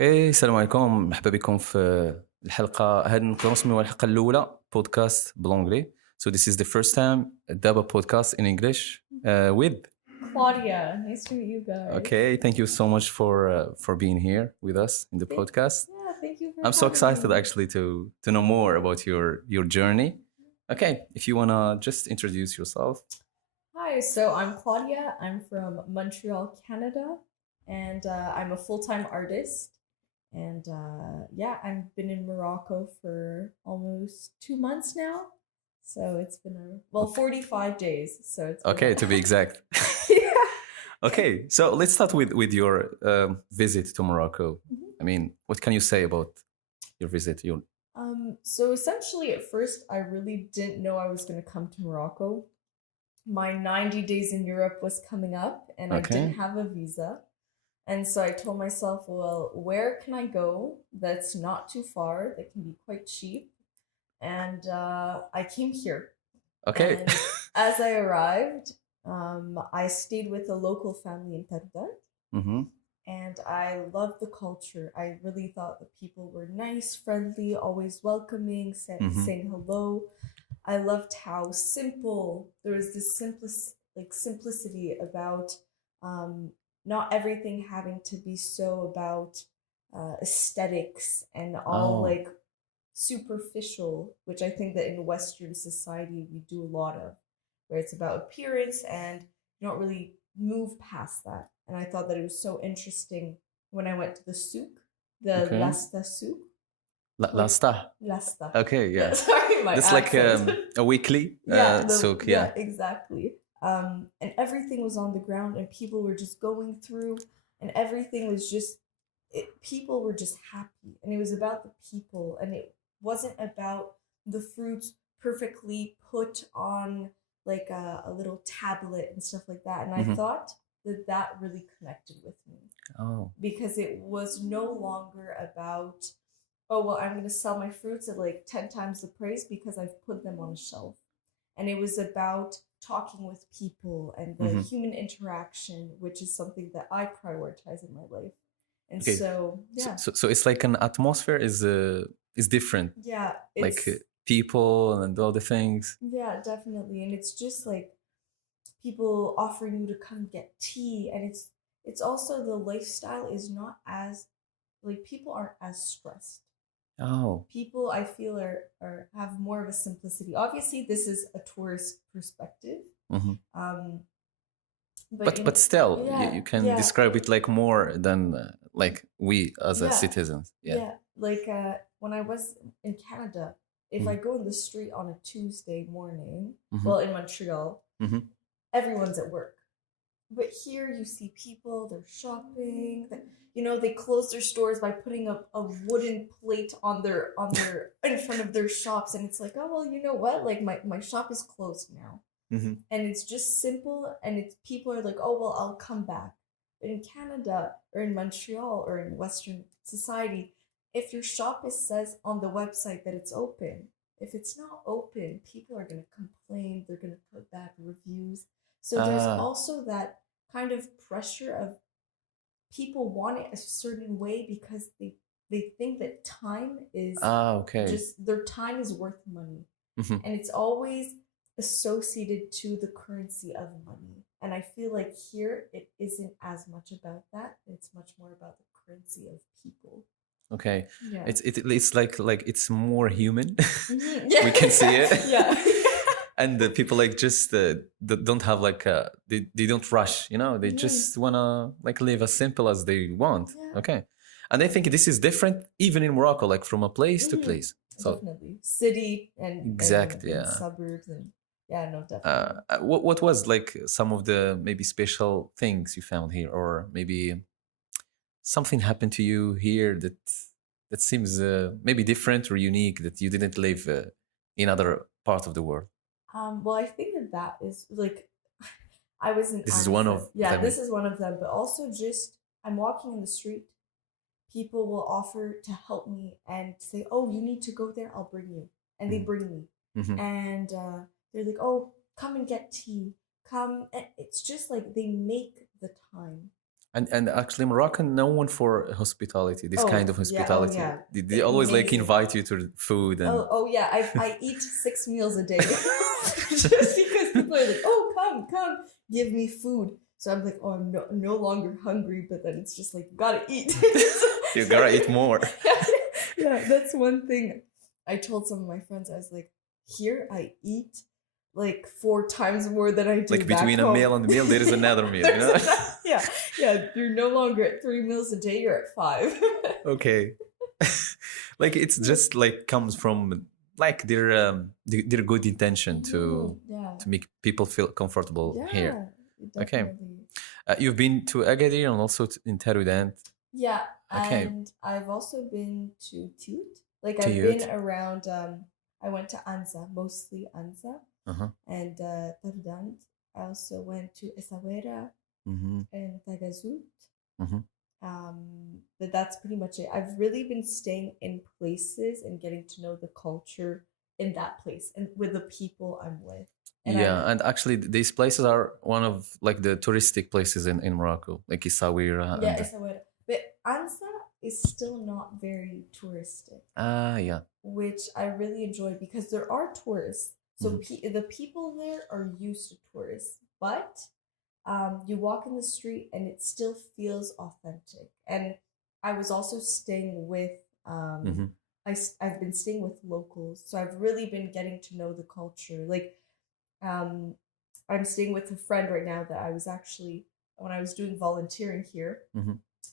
ايه السلام عليكم، مرحبا بكم في الحلقه. هذه نقدروا نسميوها الحلقه الاولى بودكاست بالانجلي. So this is the first time Daba podcast in English with. Claudia, nice to meet you guys. Okay, thank you so much for being here with us in the podcast. Thank you for I'm so having excited me. actually to know more about your journey. Okay, if you wanna just introduce yourself. Hi, so I'm Claudia. I'm from Montreal, Canada, and I'm a full-time artist. And I've been in Morocco for almost 2 months now. So it's been 45 days. So it's been Okay, to be exact. yeah. Okay, so let's start with your visit to Morocco. I mean, what can you say about your visit? So essentially, at first, I really didn't know I was going to come to Morocco. My 90 days in Europe was coming up, and I didn't have a visa. And so I told myself, well, where can I go that's not too far, that can be quite cheap? And I came here. Okay. And as I arrived, I stayed with a local family in Tardad. Mm-hmm. And I loved the culture. I really thought the people were nice, friendly, always welcoming, saying hello. I loved how simple, there was this simplicity about not everything having to be so about aesthetics and all like superficial, which I think that in Western society we do a lot of, where it's about appearance and you don't really move past that. And I thought that it was so interesting when I went to the souk, the Lasta souk. Lasta. Lasta. Okay, yeah. Sorry, my That's accent. like a weekly souk, yeah. Yeah, exactly. And everything was on the ground, and people were just going through, and everything was just, people were just happy, and it was about the people, and it wasn't about the fruits perfectly put on like a little tablet and stuff like that. And I thought that really connected with me. Because it was no longer about, oh, well, I'm going to sell my fruits at like 10 times the price because I've put them on a shelf. And it was about talking with people and the human interaction, which is something that I prioritize in my life. And so it's like an atmosphere is different. Yeah. Like people and all the things. Yeah, definitely. And it's just like people offering you to come get tea. And it's also the lifestyle is not as, like, people aren't as stressed. People, I feel, are have more of a simplicity. Obviously, this is a tourist perspective. But still, you can describe it like more than like we as citizens. Yeah. Like when I was in Canada, if I go in the street on a Tuesday morning, well, in Montreal, everyone's at work. But here you see people, they're shopping. They close their stores by putting a wooden plate on their in front of their shops, and it's like, oh, well, you know what? Like my shop is closed now. And it's just simple, and it's people are like, oh, well, I'll come back. But in Canada or in Montreal or in Western society, if your shop says on the website that it's open, if it's not open, people are going to complain. They're going to put bad reviews. So there's also that kind of pressure of people want it a certain way because they think that time is just, their time is worth money. And it's always associated to the currency of money. And I feel like here it isn't as much about that. It's much more about the currency of people. Okay. Yeah. It's like it's more human. Yeah. We can see it. Yeah. And the people like just don't have like they don't rush, they just wanna like live as simple as they want. Yeah. Okay. And I think this is different even in Morocco, like from a place to place. So definitely city and suburbs and no, definitely. What was like some of the maybe special things you found here, or maybe something happened to you here that seems maybe different or unique that you didn't live in other parts of the world? Well, I think that is like, I was in. This is one of them. This is one of them. But also, just I'm walking in the street, people will offer to help me and say, "Oh, you need to go there. I'll bring you," and they bring me, and they're like, "Oh, come and get tea. Come." And it's just like they make the time. And actually, Moroccan known for hospitality. This kind Oh of yeah, oh hospitality. yeah, They always like amazing. invite you to food and. Oh yeah, I eat 6 meals a day just because people are like, oh come, give me food. So I'm like, oh, I'm no longer hungry, but then it's just like, gotta eat. You gotta eat more. Yeah, that's one thing. I told some of my friends, I was like, here I eat like 4 times more than I do Like back between home. a meal and a meal, there is another meal. You know? Yeah. You're no longer at 3 meals a day. You're at 5. Okay. Like it's just like comes from like their good intention Yeah. to make people feel comfortable here. Yeah, Okay. definitely. You've been to Agadir and also in Taroudant. Yeah, Okay. and I've also been to Tute. Like I've Tute. been around. I went to Anza, mostly Anza, and Taroudant. I also went to Essaouira and Tagazout. But that's pretty much it. I've really been staying in places and getting to know the culture in that place and with the people I'm with. And yeah, and actually these places are one of like the touristic places in Morocco, like Essaouira. Yeah, And Essaouira. But Anza is still not very touristic. Yeah. Which I really enjoy because there are tourists. So the people there are used to tourists, but you walk in the street and it still feels authentic. And I was also staying with I've been staying with locals, so I've really been getting to know the culture. Like um, I'm staying with a friend right now that I was actually when I was doing volunteering here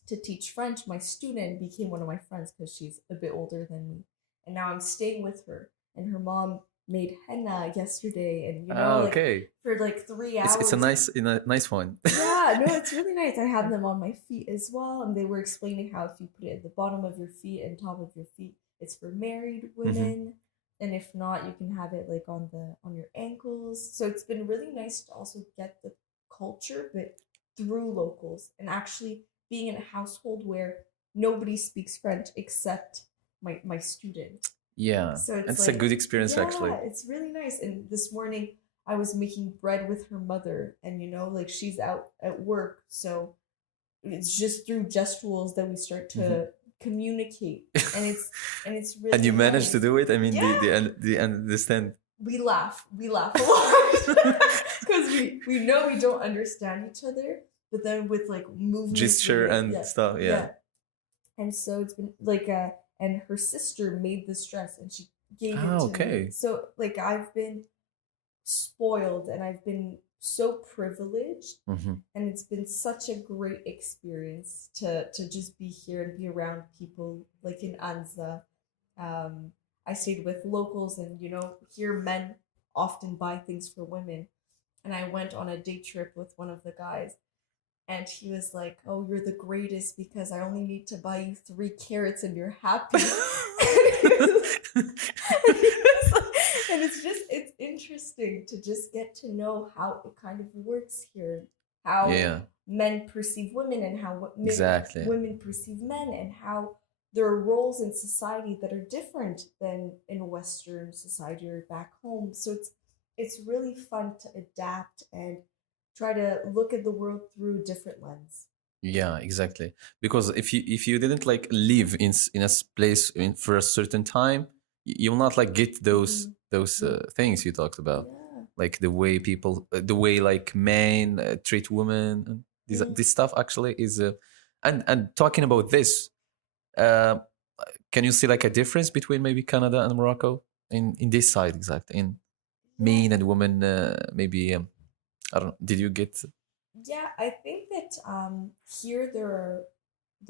to teach French. My student became one of my friends because she's a bit older than me, and now I'm staying with her. And her mom made henna yesterday, and okay. for like 3 hours. It's a nice one. Yeah, no, it's really nice. I have them on my feet as well, and they were explaining how if you put it at the bottom of your feet and top of your feet, it's for married women, and if not, you can have it like on your ankles. So it's been really nice to also get the culture, but through locals, and actually being in a household where nobody speaks French except my student. Yeah, so it's a good experience actually. Yeah, it's really nice. And this morning I was making bread with her mother, and like she's out at work, so it's just through gestuals that we start to communicate, and it's really. And you managed to do it. I mean, yeah. they understand. We laugh a lot because we know we don't understand each other, but then with like movement, gesture and stuff. Yeah. And so it's been like and her sister made this dress and she gave it to me. So like I've been spoiled and I've been so privileged, and it's been such a great experience to just be here and be around people like in Anza. I stayed with locals, and here men often buy things for women, and I went on a day trip with one of the guys, and he was like, "Oh, you're the greatest because I only need to buy you 3 carrots and you're happy." And it's interesting to just get to know how it kind of works here, how men perceive women and how women perceive men, and how there are roles in society that are different than in Western society or back home. So it's really fun to adapt and try to look at the world through a different lens. Yeah, exactly. Because if you didn't like live in a place for a certain time, you will not like get those things you talked about, like the way people, the way like men treat women, and this stuff actually is. And talking about this, can you see like a difference between maybe Canada and Morocco in this side exactly in men and women? Maybe I don't know. Did you get? Yeah, I think that here there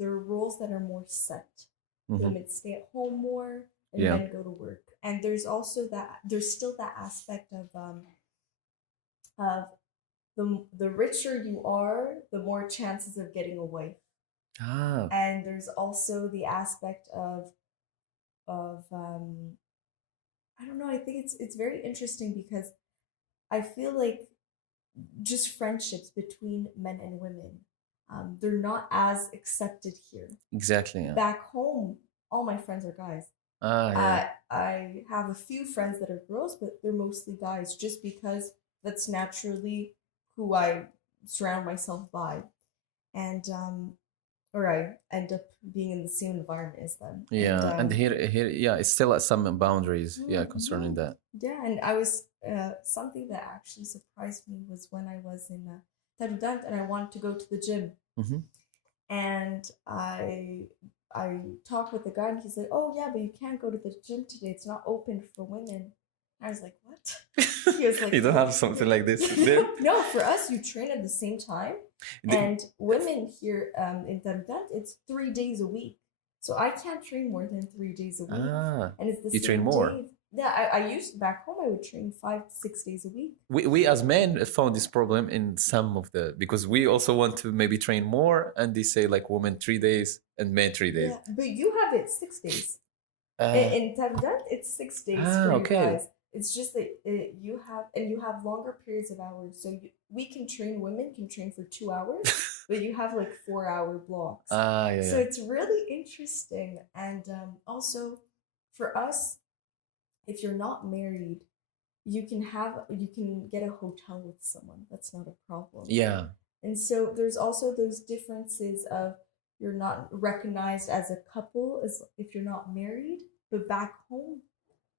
are rules that are more set. Women stay at home more, and men go to work. And there's still that aspect of the richer you are, the more chances of getting a wife. And there's also the aspect of I don't know. I think it's very interesting because I feel like just friendships between men and women, they're not as accepted here. Exactly. Yeah. Back home, all my friends are guys. I have a few friends that are girls, but they're mostly guys, just because that's naturally who I surround myself by. and or I end up being in the same environment as them. Yeah, and here, yeah, it's still at some boundaries. Yeah, concerning that. Yeah, and I was something that actually surprised me was when I was in Tarudant and I wanted to go to the gym, and I talked with the guy and he said, "Oh yeah, but you can't go to the gym today. It's not open for women." I was like, "What?" He was like, You don't have something like this there? No, for us, you train at the same time, and women here in Tarudant, it's 3 days a week. So I can't train more than 3 days a week, and it's the you same train more. days. Yeah, I used back home. I would train 5 to 6 days a week. We as men found this problem in some of the, because we also want to maybe train more, and they say like women 3 days and men 3 days. Yeah, but you have it 6 days. In Tarudant, it's 6 days for you guys. It's just that you have longer periods of hours. So women can train for 2 hours, but you have like 4-hour blocks. Yeah. So it's really interesting. And also for us, if you're not married, you can get a hotel with someone. That's not a problem. Yeah. And so there's also those differences of you're not recognized as a couple as if you're not married, but back home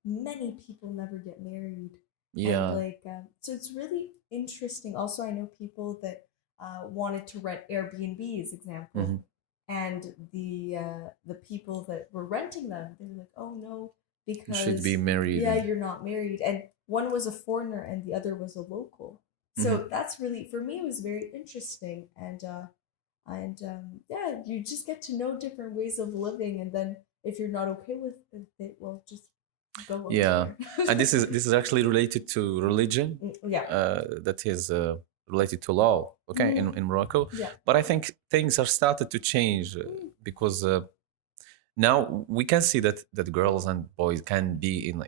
many people never get married. Yeah. And so it's really interesting. Also, I know people that wanted to rent Airbnbs, example, and the people that were renting them, they were like, "Oh no, because you should be married." Yeah, you're not married, and one was a foreigner and the other was a local. So that's really, for me, it was very interesting, and yeah, you just get to know different ways of living, and then if you're not okay with it, well, just go. Yeah, and this is actually related to religion. Yeah, that is related to law. Okay, in Morocco. Yeah, but I think things are started to change because now we can see that girls and boys can be in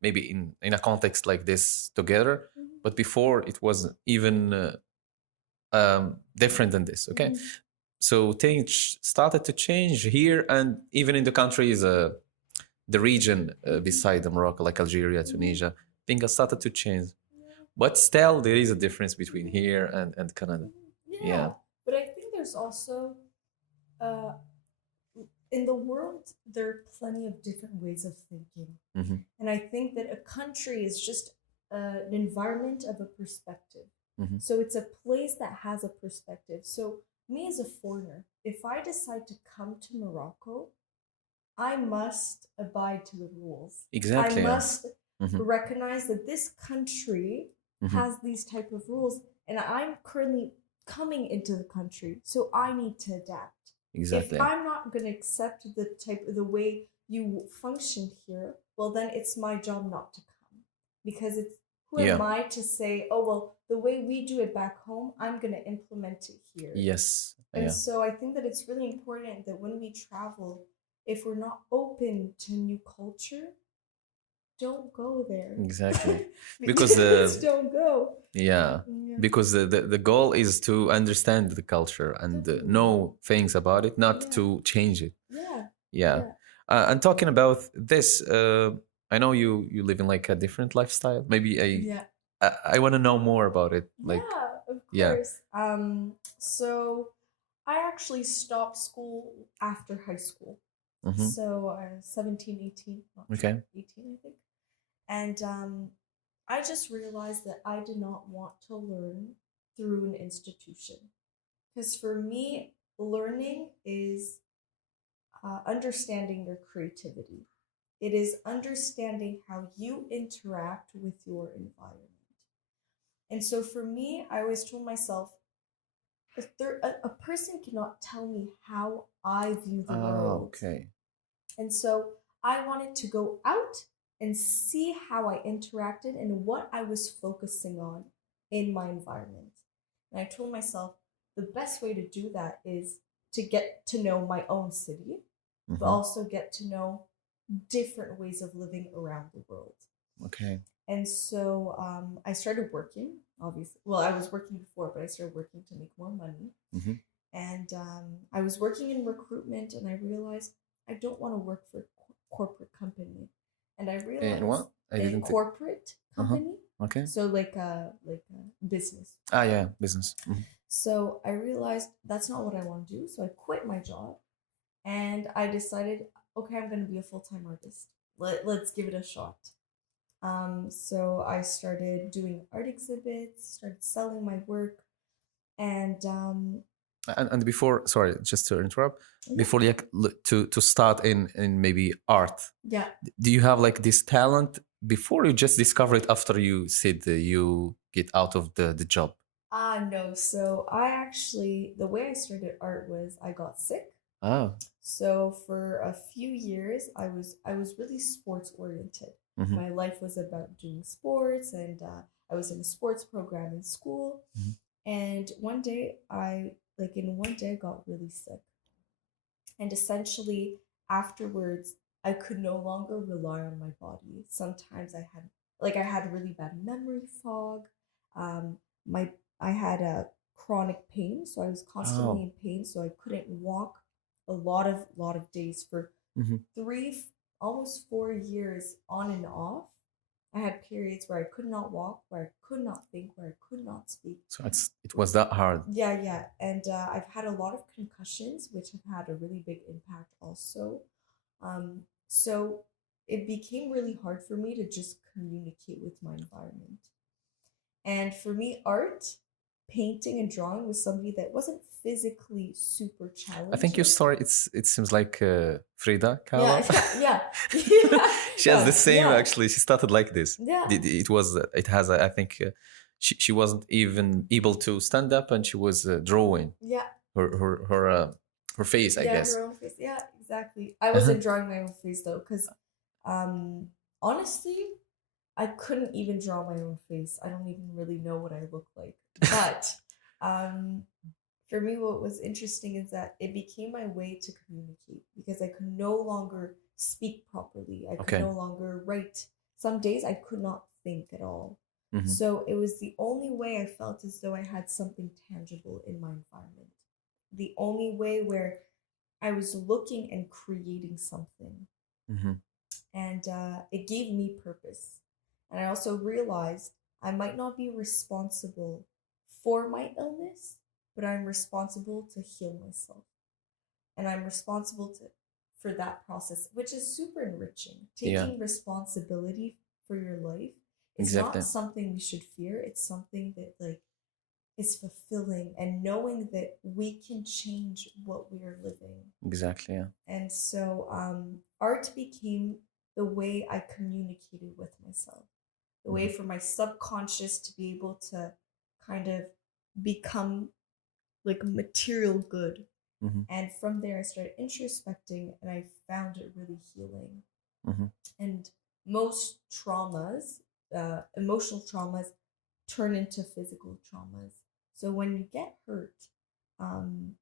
maybe in a context like this together. But before it was even different than this. Okay, so things started to change here, and even in the countries, the region beside Morocco, like Algeria, Tunisia, things started to change. But still, there is a difference between here and Canada. Yeah. But I think there's also in the world, there are plenty of different ways of thinking. And I think that a country is just an environment of a perspective. So it's a place that has a perspective. So me as a foreigner, if I decide to come to Morocco, I must abide to the rules. Exactly. I must recognize that this country has these type of rules, and I'm currently coming into the country, so I need to adapt. Exactly. If I'm not going to accept the way you function here, well, then it's my job not to come, because it's who am I to say, oh well, the way we do it back home, I'm going to implement it here. Yes. And so I think that it's really important that when we travel, if we're not open to new culture, don't go there. Exactly. Because don't go. Yeah. Because the goal is to understand the culture and know things about it, not to change it. Yeah. And talking about this, I know you live in like a different lifestyle. Maybe I want to know more about it. Like, of course. So I actually stopped school after high school. So 17, 18, not sure, 18, I think. And I just realized that I did not want to learn through an institution. Because for me, learning is understanding your creativity. It is understanding how you interact with your environment. And so for me, I always told myself, a person cannot tell me how I view the world. Okay. And so I wanted to go out and see how I interacted and what I was focusing on in my environment. And I told myself the best way to do that is to get to know my own city, but also get to know different ways of living around the world. Okay. And so I started working, obviously. Well, I was working before, but I started working to make more money. And I was working in recruitment, and I realized I don't want to work for a corporate company. And I realized what? a corporate company. Okay. So like a business. Yeah, business. So I realized that's not what I want to do. So I quit my job and I decided, okay, I'm going to be a full-time artist. Let's give it a shot. So I started doing art exhibits, started selling my work, and And before, sorry, just to interrupt, yeah, before like to start in maybe art, yeah. do you have like this talent before, you just discover it after you said you get out of the job? No. So I actually, the way I started art was I got sick. Oh. So for a few years, I was really sports oriented. Mm-hmm. My life was about doing sports, and I was in a sports program in school. Mm-hmm. And one day, in one day, I got really sick. And essentially, afterwards, I could no longer rely on my body. Sometimes I had really bad memory fog. Um, my I had a chronic pain, so I was constantly Oh. in pain, so I couldn't walk a lot of days for Mm-hmm. almost 4 years on and off. I had periods where I could not walk, where I could not think, where I could not speak. So it was that hard. Yeah, yeah. And I've had a lot of concussions, which have had a really big impact also. So it became really hard for me to just communicate with my environment. And for me, art, painting, and drawing was something that wasn't physically super I think your challenging. story, it seems like Frida Yeah, Kahlo. yeah, yeah, She has yeah, the same, yeah, actually. She started like this. yeah, It has, I think, she wasn't even able to stand up, and she was drawing yeah. her face, I Yeah, guess. her own face. Yeah, exactly. I Uh-huh. wasn't drawing my own face though, because um, honestly, I couldn't even draw my own face. I don't even really know what I look like. But um, for me, what was interesting is that it became my way to communicate because I could no longer speak properly. I could Okay. no longer write. Some days I could not think at all. Mm-hmm. So it was the only way I felt as though I had something tangible in my environment. The only way where I was looking and creating something. Mm-hmm. And it gave me purpose. And I also realized I might not be responsible for my illness, but I'm responsible to heal myself. And I'm responsible for that process, which is super enriching. Yeah, Taking responsibility for your life is not exactly. something we should fear. It's something that is fulfilling, and knowing that we can change what we are living. Exactly, yeah. And so art became the way I communicated with myself, the way Mm-hmm. for my subconscious to be able to kind of become like material good. Mm-hmm. And from there, I started introspecting, and I found it really healing. Mm-hmm. And most traumas, emotional traumas, turn into physical traumas. So when you get hurt, um,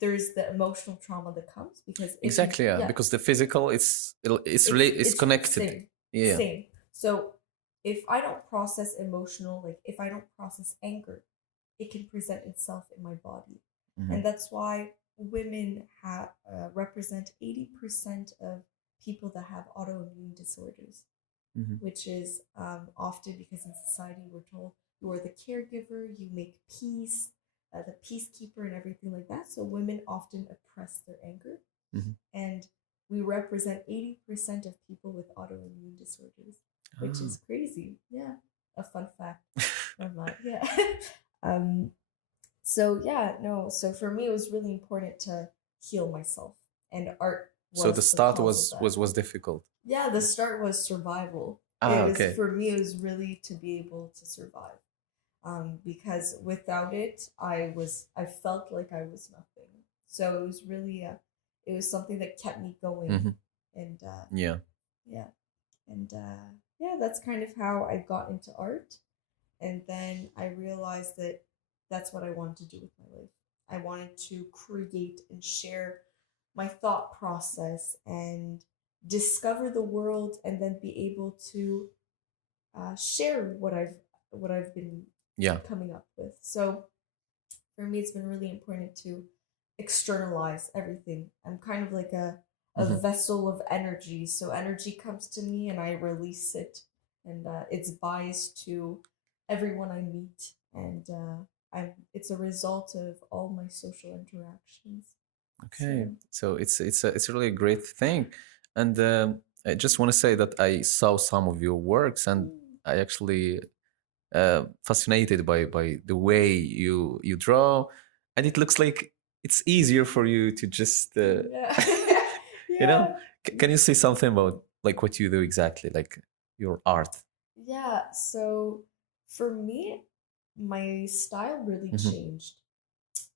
there's the emotional trauma that comes because if you Exactly, yeah. yeah, Because the physical, it's connected. same, Yeah. same. So if I don't process emotional, like if I don't process anger, it can present itself in my body. Mm-hmm. And that's why women represent 80% of people that have autoimmune disorders, Mm-hmm. which is often because in society we're told you are the caregiver, you make peace, the peacekeeper, and everything like that. So women often oppress their anger, Mm-hmm. and we represent 80% of people with autoimmune disorders, which is crazy. Yeah, a fun fact from yeah. um, so yeah, no. So for me, it was really important to heal myself, and art So the was the start cause of was that. difficult. Yeah, the start was survival. Ah, It was okay. for me. It was really to be able to survive, because without it, I felt like I was nothing. So it was really it was something that kept me going, Mm-hmm. and Yeah. yeah, and yeah, that's kind of how I got into art, and then I realized that that's what I wanted to do with my life. I wanted to create and share my thought process and discover the world, and then be able to share what I've been Yeah. coming up with. So for me, it's been really important to externalize everything. I'm kind of like a Mm-hmm. vessel of energy. So energy comes to me and I release it, and it's biased to everyone I meet. And it's a result of all my social interactions. Okay, so it's a really great thing, and I just want to say that I saw some of your works, and I actually fascinated by the way you draw, and it looks like it's easier for you to just yeah. you know. Yeah. Can you say something about like what you do exactly, like your art? Yeah, so for me, my style really changed.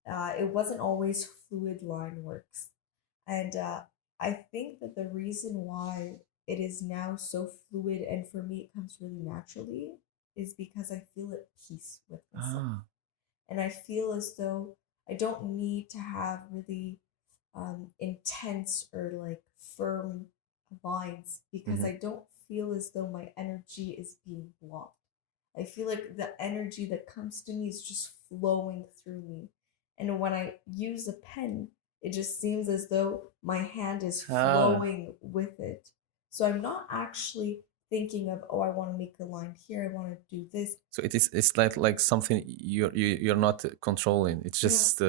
It wasn't always fluid line works. And I think that the reason why it is now so fluid and for me it comes really naturally is because I feel at peace with myself. Ah. And I feel as though I don't need to have really intense or like firm lines because I don't feel as though my energy is being blocked. I feel like the energy that comes to me is just flowing through me. And when I use a pen, it just seems as though my hand is flowing with it. So I'm not actually thinking of, oh, I want to make a line here, I want to do this. So it's like something you're not controlling. It's just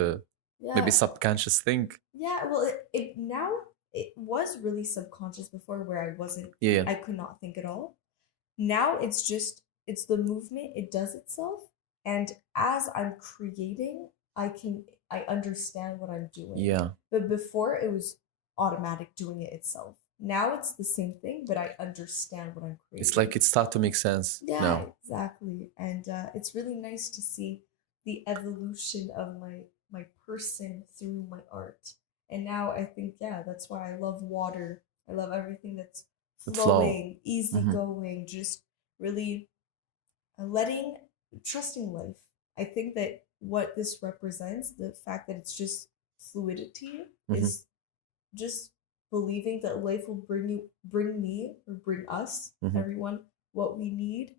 maybe subconscious thing. Yeah, well, it now it was really subconscious before where I wasn't, Yeah. I could not think at all. Now it's the movement, it does itself, and as I'm creating, I understand what I'm doing. Yeah. But before it was automatic doing it itself. Now it's the same thing, but I understand what I'm creating. It's like it starts to make sense. Yeah, now. exactly. And it's really nice to see the evolution of my person through my art. And now I think, yeah, that's why I love water. I love everything that's flowing, easygoing, just really letting, trusting life. I think that what this represents, the fact that it's just fluidity, is just believing that life will bring me, or bring us, everyone, what we need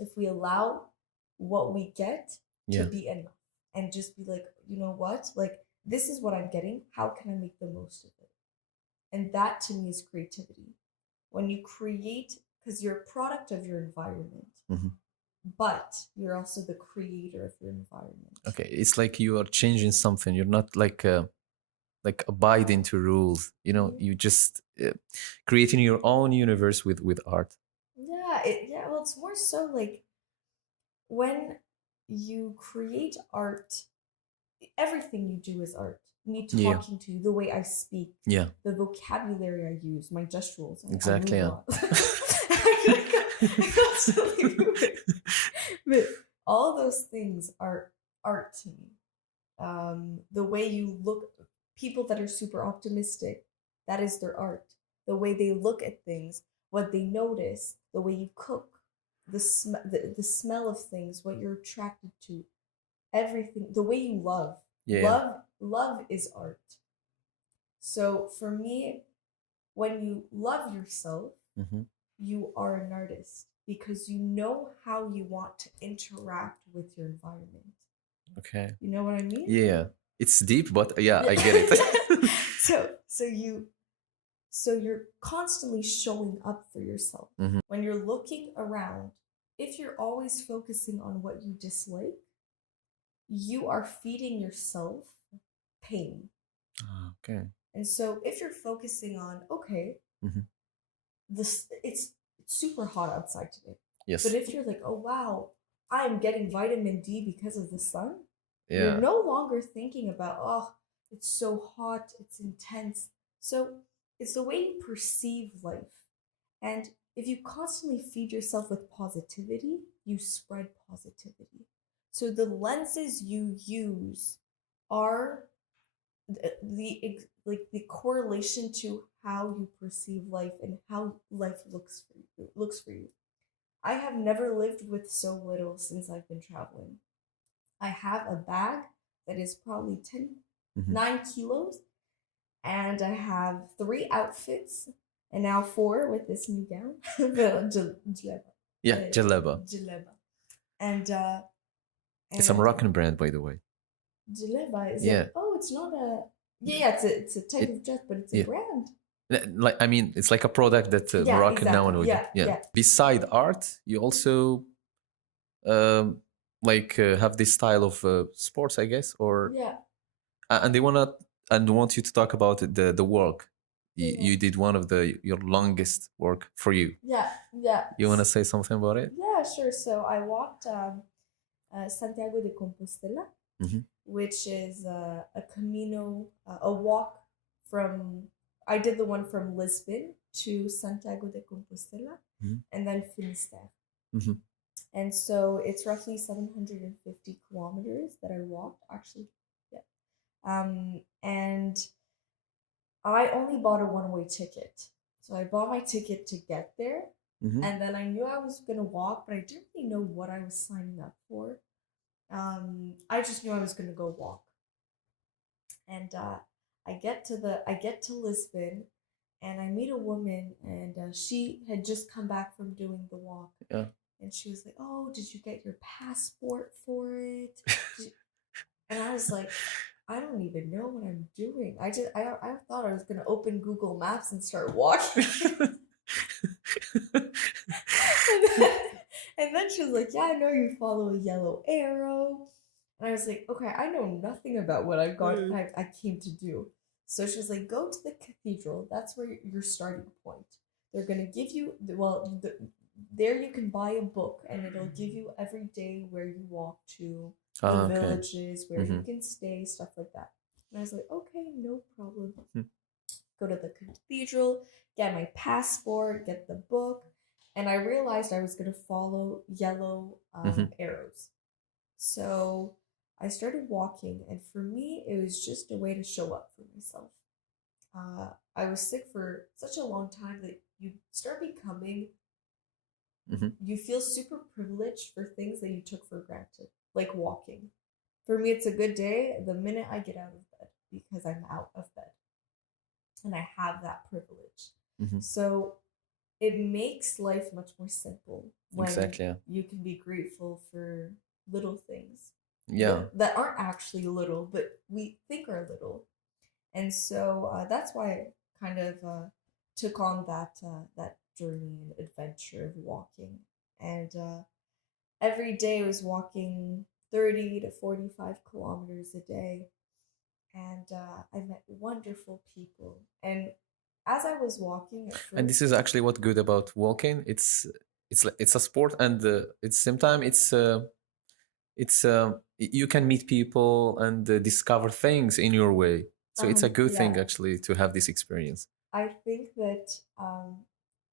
if we allow what we get to be enough and just be like, you know what, like this is what I'm getting, how can I make the most of it? And that to me is creativity. When you create, because you're a product of your environment, but you're also the creator of your environment. Okay, it's like you are changing something. You're not like abiding to rules. You know, you just creating your own universe with art. Yeah, well, it's more so like when you create art, everything you do is art. Me talking to you, the way I speak, the vocabulary I use, my gesturals. Exactly. I constantly moving. But all those things are art to me. The way you look, people that are super optimistic, that is their art. The way they look at things, what they notice, the way you cook, the smell of things, what you're attracted to, everything, the way you love. Love is art. So for me, when you love yourself, you are an artist because you know how you want to interact with your environment. Okay. You know what I mean? Yeah. It's deep, but yeah, I get it. So you're constantly showing up for yourself. When you're looking around, if you're always focusing on what you dislike, you are feeding yourself pain. Okay. And so if you're focusing on, okay, it's super hot outside today. Yes. But if you're like, oh wow, I'm getting vitamin D because of the sun, you're no longer thinking about, oh, it's so hot, it's intense. So it's the way you perceive life. And if you constantly feed yourself with positivity, you spread positivity. So the lenses you use are the correlation to how you perceive life and how life looks for you. I have never lived with so little since I've been traveling. I have a bag that is probably 9 kilos, and I have 3 outfits, and now 4 with this new gown. Jaleba. Yeah, Jaleba. Jaleba. And it's a Moroccan brand, by the way. Jaleba is it's not a it's a type of dress, but it's a brand. Like, I mean, it's like a product that Moroccan now would. Yeah. Beside art, you also like have this style of sports, I guess, or Yeah. and they want you to talk about the work. Yeah. You did one of the your longest work for you. Yeah. Yeah. You want to say something about it? Yeah, sure. So I walked Santiago de Compostela, Hmm. which is a Camino, a walk from. I did the one from Lisbon to Santiago de Compostela, Hmm. and then Finisterre. Hmm. And so it's roughly 750 kilometers that I walked, actually. Yeah. And I only bought a one-way ticket. So I bought my ticket to get there. Hmm. And then I knew I was going to walk, but I didn't really know what I was signing up for. I just knew I was going to go walk. And I get to Lisbon, and I meet a woman, and she had just come back from doing the walk. Yeah. And she was like, "Oh, did you get your passport for it?" And I was like, "I don't even know what I'm doing. I thought I was gonna open Google Maps and start walking." and, then, and then she was like, "Yeah, I know you follow a yellow arrow." And I was like, "Okay, I know nothing about what I came to do." So she was like, "Go to the cathedral. That's where your starting point. They're gonna give you there you can buy a book, and it'll give you every day where you walk to, the Okay. villages where you can stay, stuff like that." And I was like, "Okay, no problem." Go to the cathedral, get my passport, get the book, and I realized I was going to follow yellow arrows. So I started walking, and for me, it was just a way to show up for myself. I was sick for such a long time that you start becoming, you feel super privileged for things that you took for granted, like walking. For me, it's a good day the minute I get out of bed because I'm out of bed and I have that privilege. Hmm. So it makes life much more simple when Exactly. Yeah. you can be grateful for little things Yeah. that aren't actually little, but we think are little. And so that's why I kind of took on that journey and adventure of walking. And every day I was walking 30 to 45 kilometers a day, and I met wonderful people. And as I was walking at And this first, is actually what good about walking. It's a sport, and it's sometimes it's you can meet people and discover things in your way. So it's a good yeah, thing actually to have this experience. I think that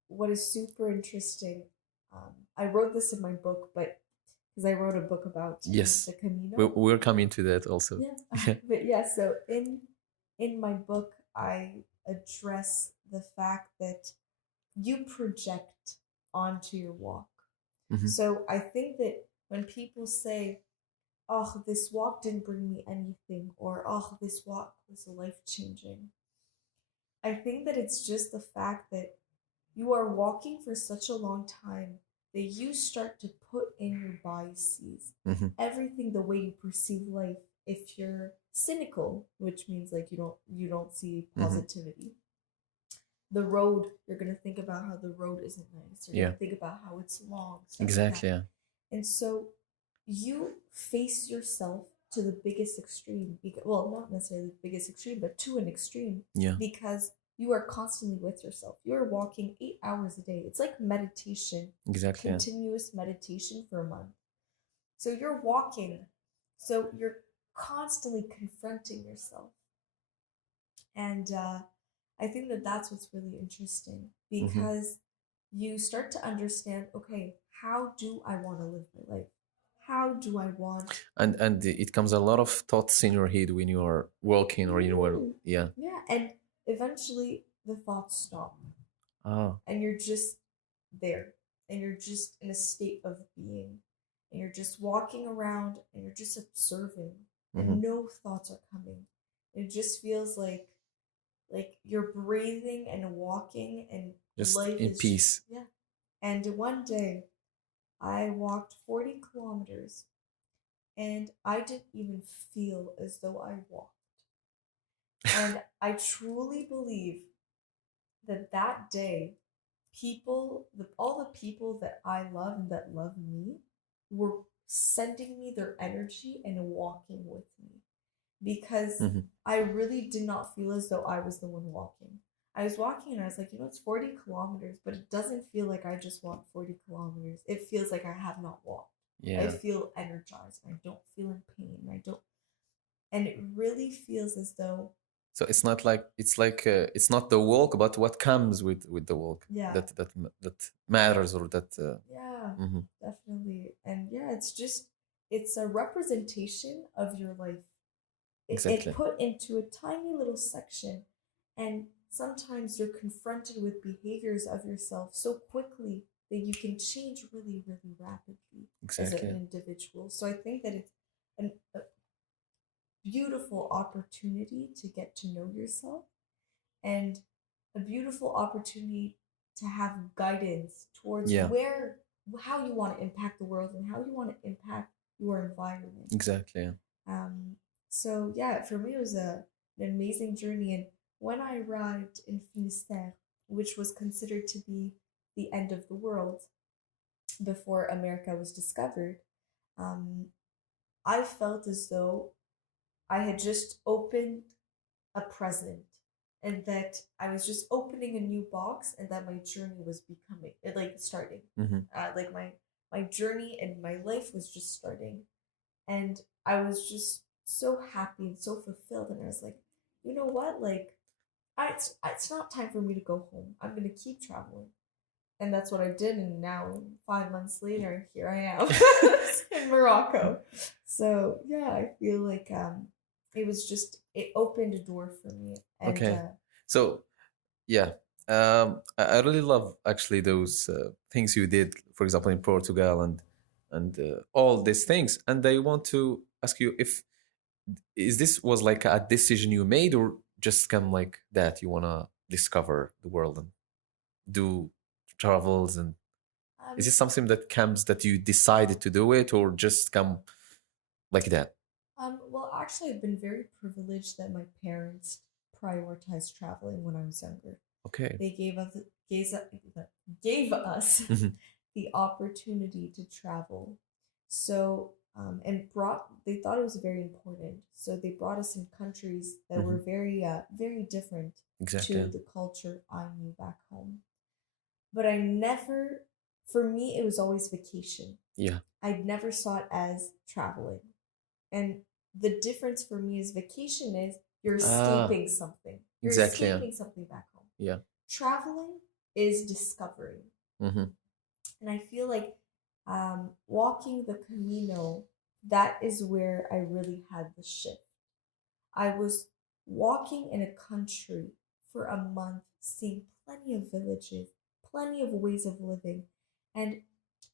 what is super interesting, I wrote this in my book, but because I wrote a book about Yes, the Camino. we're coming to that also. Yeah, Yeah. but yeah, so in my book, I address the fact that you project onto your walk. Hmm. So I think that when people say, "Oh, this walk didn't bring me anything," or "Oh, this walk was life changing," I think that it's just the fact that you are walking for such a long time that you start to put in your biases, Hmm. everything, the way you perceive life. If you're cynical, which means like you don't see Hmm. positivity, the road, you're gonna think about how the road isn't nice. You're Yeah, gonna think about how it's long, stuff like that. exactly. Yeah. And so you face yourself to the biggest extreme. Well, not necessarily the biggest extreme, but to an extreme, Yeah, because you are constantly with yourself. You are walking 8 hours a day. It's like meditation, exactly. Yeah. continuous meditation for a month. So you're walking. So you're constantly confronting yourself. And I think that that's what's really interesting Hmm. because you start to understand, okay, how do I want to live my life? How do I want? And it comes a lot of thoughts in your head when you are walking or you were, Mm, yeah. yeah, and eventually the thoughts stop, Ah. and you're just there, and you're just in a state of being, and you're just walking around, and you're just observing, Hmm. and no thoughts are coming. It just feels like you're breathing and walking, and Just life in is just, peace. yeah. And one day I walked 40 kilometers, and I didn't even feel as though I walked. And I truly believe that that day, all the people that I love and that love me, were sending me their energy and walking with me, because Mm-hmm. I really did not feel as though I was the one walking. I was walking and I was like, it's 40 kilometers, but it doesn't feel like I just walked 40 kilometers. It feels like I have not walked. I Yeah. feel energized. I don't feel in pain. I don't, and it really feels as though, So it's not like it's not the walk, but what comes with the walk yeah, that matters or that. yeah, Mhm. definitely. And yeah, it's a representation of your life. It Exactly. put into a tiny little section, and sometimes you're confronted with behaviors of yourself so quickly that you can change really, really rapidly as an Exactly. individual. So I think that it's a beautiful opportunity to get to know yourself, and a beautiful opportunity to have guidance towards Yeah. how you want to impact the world and how you want to impact your environment. Exactly. Yeah. Um, so yeah, for me it was an amazing journey. And when I arrived in Finistère, which was considered to be the end of the world before America was discovered, um, I felt as though I had just opened a present, and that I was just opening a new box, and that my journey was becoming like starting. Mm-hmm. Like my journey and my life was just starting, and I was just so happy and so fulfilled. And I was like, you know what? Like, it's not time for me to go home. I'm gonna keep traveling, and that's what I did. And now 5 months later, here I am in Morocco. So yeah, I feel like it opened a door for me, and Okay. So yeah, I really love actually those things you did, for example, in Portugal and all these things. And I want to ask you if is this was like a decision you made or just come like that you wanna discover the world and do travels and is um, it something that comes that you decided to do it or just come like that? well, actually, I've been very privileged that my parents prioritized traveling when I was younger. Okay. They gave, gave us Mhm. the opportunity to travel. So, and they thought it was very important. So they brought us in countries that were Mhm. very different to Exactly. the culture I knew back home. But I never, for me, it was always vacation. Yeah. I never saw it as traveling. And the difference for me is vacation is you're Ah, escaping something. You're exactly. Yeah. escaping something back home. Yeah. Traveling is discovery. Mhm. And I feel like walking the Camino, that is where I really had the shift. I was walking in a country for a month, seeing plenty of villages, plenty of ways of living, and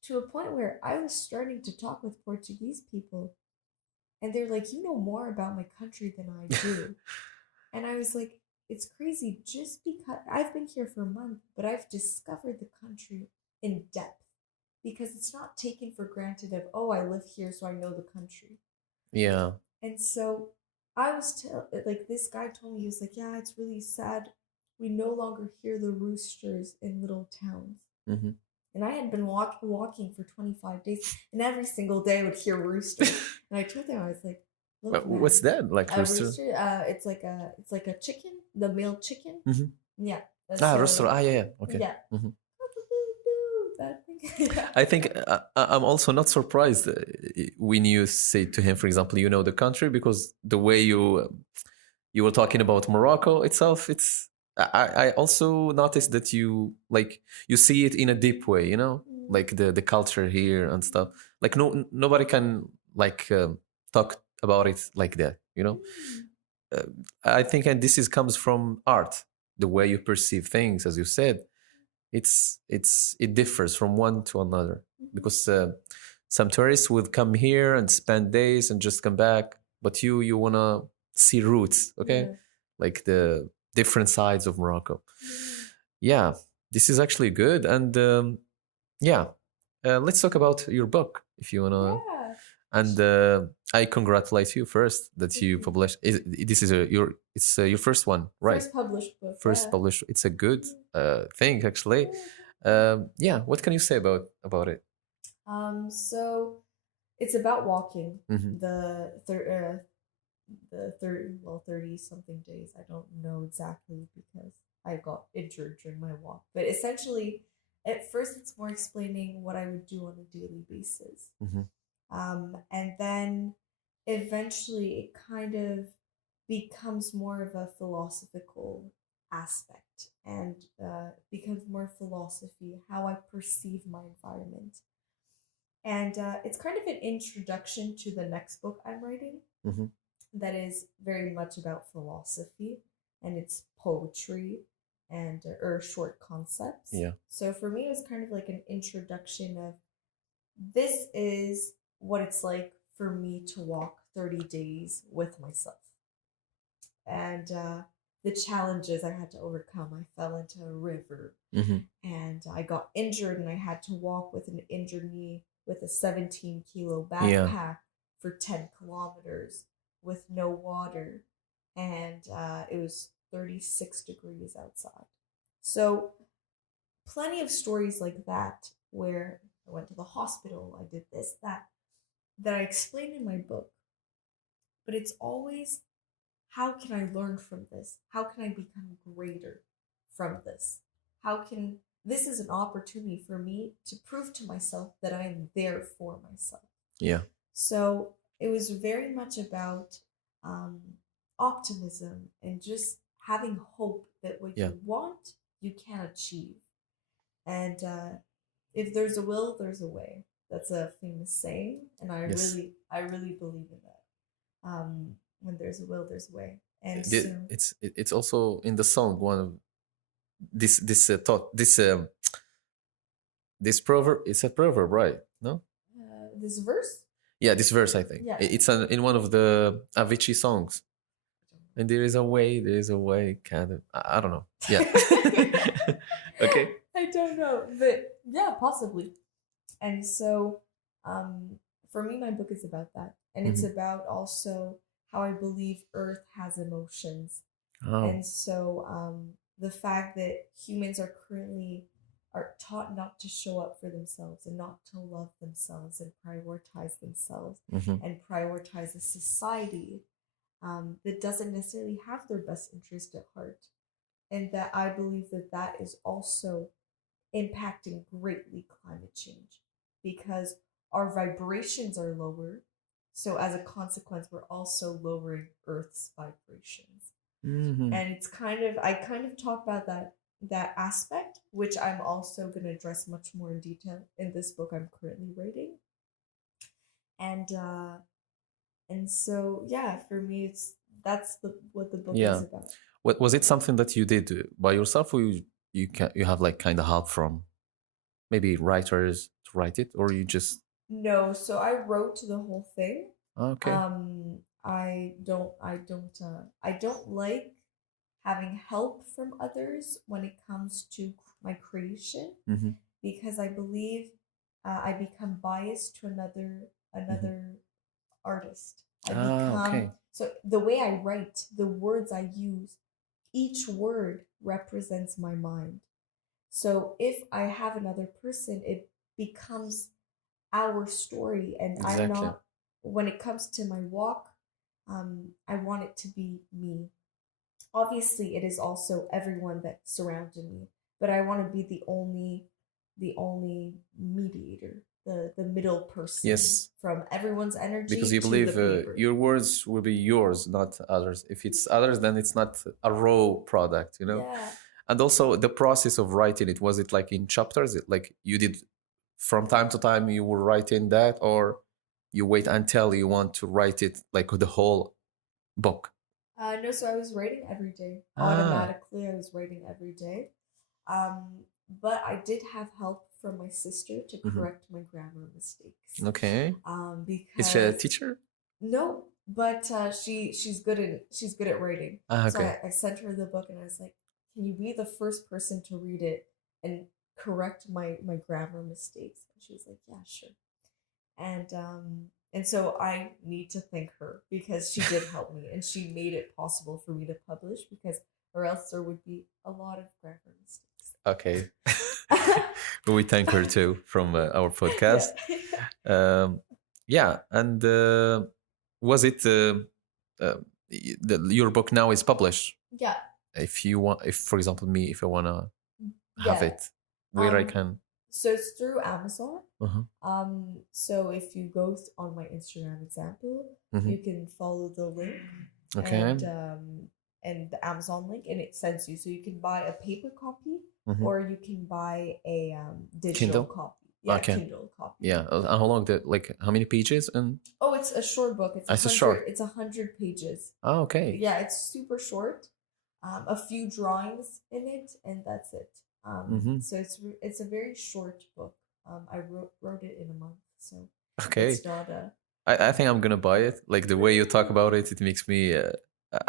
to a point where I was starting to talk with Portuguese people, and they're like, you know more about my country than I do. And I was like, it's crazy just because I've been here for a month, but I've discovered the country in depth because it's not taken for granted of, oh, I live here, so I know the country. Yeah. And so like, this guy told me, he was like, yeah, it's really sad. We no longer hear the roosters in little towns. Mhm. And I had been walking for 25 days, and every single day I would hear roosters. And I told him, I was like, look, What's man, that? Like a rooster? rooster, it's like a chicken, the male chicken. Mhm. Yeah. Ah, So rooster. Ah, yeah, yeah. Okay. yeah. Mhm. That thing. Yeah. I think I'm also not surprised when you say to him, for example, you know the country because the way you were talking about Morocco itself, it's I also noticed that you like you see it in a deep way, you know, Mm. like the culture here and stuff. Like nobody can like talk about it like that, you know. Mm. Uh, I think and this is comes from art, the way you perceive things, as you said it differs from one to another Mhm. because some tourists would come here and spend days and just come back but you want to see roots, okay, Yeah. like the different sides of Morocco. Yeah. Yeah, this is actually good. And yeah, let's talk about your book if you want to. Yeah. And I congratulate you first that Thank you you. published this is your first one, right? First published book. First Yeah. published. It's a good thing actually. Yeah, thank you. Yeah, what can you say about it? So it's about walking Mm-hmm. the 30 something days. I don't know exactly because I got injured during my walk. But essentially, at first, it's more explaining what I would do on a daily basis. Mm-hmm. And then eventually, it kind of becomes more of a philosophical aspect and becomes more philosophy, how I perceive my environment. And it's kind of an introduction to the next book I'm writing Mm-hmm. that is very much about philosophy and it's poetry and or short concepts. Yeah. So for me, it was kind of like an introduction of this is what it's like for me to walk 30 days with myself and the challenges I had to overcome. I fell into a river Mm-hmm. and I got injured and I had to walk with an injured knee with a 17-kilo Yeah. backpack for 10 kilometers with no water. And it was 36 degrees outside. So, plenty of stories like that where I went to the hospital, I did this, that I explained in my book. But it's always how can I learn from this? How can I become greater from this? How can this is an opportunity for me to prove to myself that I am there for myself. Yeah. So it was very much about um, optimism and just having hope that what Yeah. you want, you can achieve. And if there's a will, there's a way. That's a famous saying, and Yes. I really believe in that. When there's a will, there's a way. And so It's also in the song one of this thought this proverb. It's a proverb, right? No. this verse, Yeah, this verse I think yeah, it's in one of the Avicii songs. And there is a way, kind of. I don't know. Yeah. Okay. I don't know, but yeah, possibly. And so, for me, my book is about that, and it's Mm-hmm. about also how I believe Earth has emotions. Oh. And so, the fact that humans are currently are taught not to show up for themselves and not to love themselves and prioritize themselves Mm-hmm. and prioritize a society that doesn't necessarily have their best interest at heart. And that I believe that that is also impacting greatly climate change because our vibrations are lower. So, as a consequence, we're also lowering Earth's vibrations. Mm-hmm. And it's I kind of talk about that aspect, which I'm also going to address much more in detail in this book I'm currently writing. And so yeah, for me, that's what the book is Yeah. about. What was it? Something that you did by yourself, or you have like kind of help from maybe writers to write it, or you just No, so I wrote the whole thing. okay? I don't like having help from others when it comes to my creation Mm-hmm. because I believe I become biased to Mm-hmm. another artist. I Ah, become okay. so the way I write, the words I use, each word represents my mind. So if I have another person, it becomes our story, and I'm Exactly. not. When it comes to my walk, I want it to be me. Obviously, it is also everyone that surrounded me, but I want to be the only mediator, the middle person Yes, from everyone's because energy you to the believe paper. your words will be yours, not others. If it's others, then it's not a raw product, you know. Yeah. And also the process of writing it, was it like in chapters? Like you did from time to time you were writing that, or you wait until you want to write it like the whole book? No, so I was writing every day. Ah, Automatically, I was writing every day. Um, but I did have help from my sister to mhm. correct my grammar mistakes. Okay. Is she a Because teacher? no, but she's good at writing. Ah, So okay. I sent her the book and I was like, "Can you be the first person to read it and correct my grammar mistakes?" And she was like, "Yeah, sure." And so I need to thank her because she did help me and she made it possible for me to publish because or else there would be a lot of grammar Okay. mistakes. We thank her too from our podcast. Yeah. Um, Yeah, and was it uh, your book now is published? Yeah. If you want, if for example me, if I wanna have Yeah. it, where I can. So it's through Amazon. Uh-huh. So if you go on my Instagram example, you can follow the link Okay. and the Amazon link, and it sends you. So you can buy a paper copy, Mhm. or you can buy a digital Kindle? copy. Yeah, Okay. Kindle copy. Yeah. And how long did like how many pages and Oh, it's a short book. It's it's a 100. short. It's 100 pages. Oh, okay. Yeah, it's super short. A few drawings in it, and that's it. So it's a very short book. I wrote it in a month, so Okay. it's not a. I think I'm gonna buy it. Like the way you talk about it, it makes me.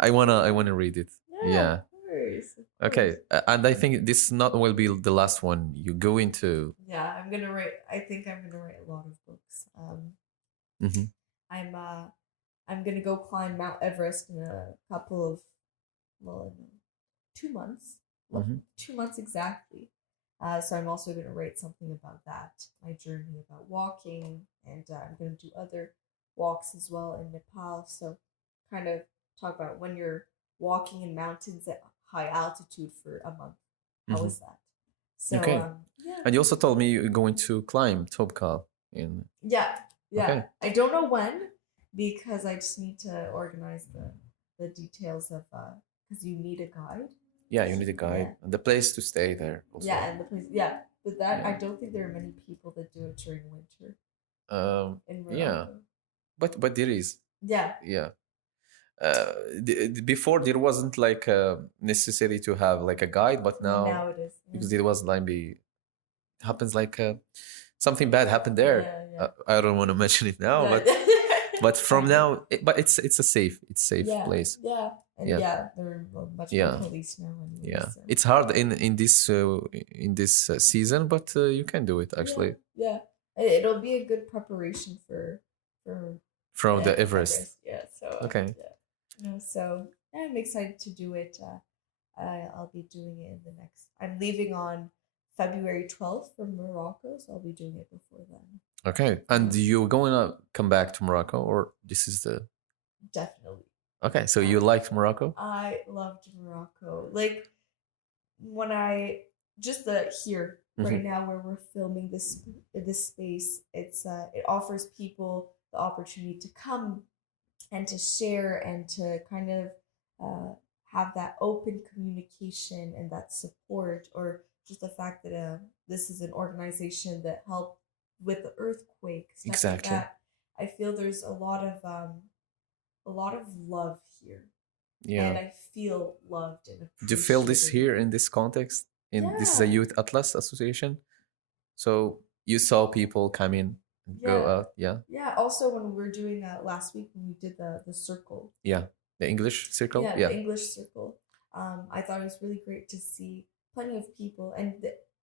I wanna read it. Yeah. Of course. Okay. And I think this not will be the last one you go into. Yeah, I'm gonna write. I think I'm gonna write a lot of books. Mhm. I'm uh, I'm gonna go climb Mount Everest in a couple of, well, in 2 months. Well, Mhm. 2 months exactly. So I'm also going to write something about that, my journey about walking, and I'm going to do other walks as well in Nepal. So kind of talk about when you're walking in mountains at high altitude for a month. How Mhm. is that? So Okay. yeah, And you also told me you're going to climb Topkal in. yeah, yeah. Okay. I don't know when, because I just need to organize the details of because you need a guide. Yeah, you need a guide Yeah. and the place to stay there also. Yeah, and the place. Yeah, but that I Yeah. don't think there are many people that do it during winter in Yeah, Morocco. but there is. Yeah, Yeah. Before there wasn't like necessary to have like a guide, but now now it is. because it was like happens like something bad happened there. Yeah. I don't want to mention it now, Yeah. but from now, but it's a safe Yeah, place. yeah, and Yeah, yeah, there are much more yeah, police now. Anyways, yeah. so. It's hard in this season, but you can do it actually Yeah. It'll be a good preparation for from the Everest. Yeah. So Okay. yeah. So yeah, I'm excited to do it. I'll be doing it in the next. I'm leaving on February 12th from Morocco, so I'll be doing it before then. Okay. And you're going to come back to Morocco, or this is the. Definitely. Okay, so you liked Morocco? I loved Morocco. Like when I just the here right now where we're filming this space, it offers people the opportunity to come and to share and to kind of have that open communication and that support, or just the fact that this is an organization that helped with the earthquake, stuff Exactly. like that. I feel there's a lot of love here, and Yeah. I feel loved and Do you feel this appreciated. here in this context? This is a Yeah, Youth Atlas Association. So you saw people come in and go yeah, out. Yeah. yeah. Also, when we were doing last week when we did the circle, Yeah. The English circle. yeah, Yeah. the English circle, I thought it was really great to see plenty of people and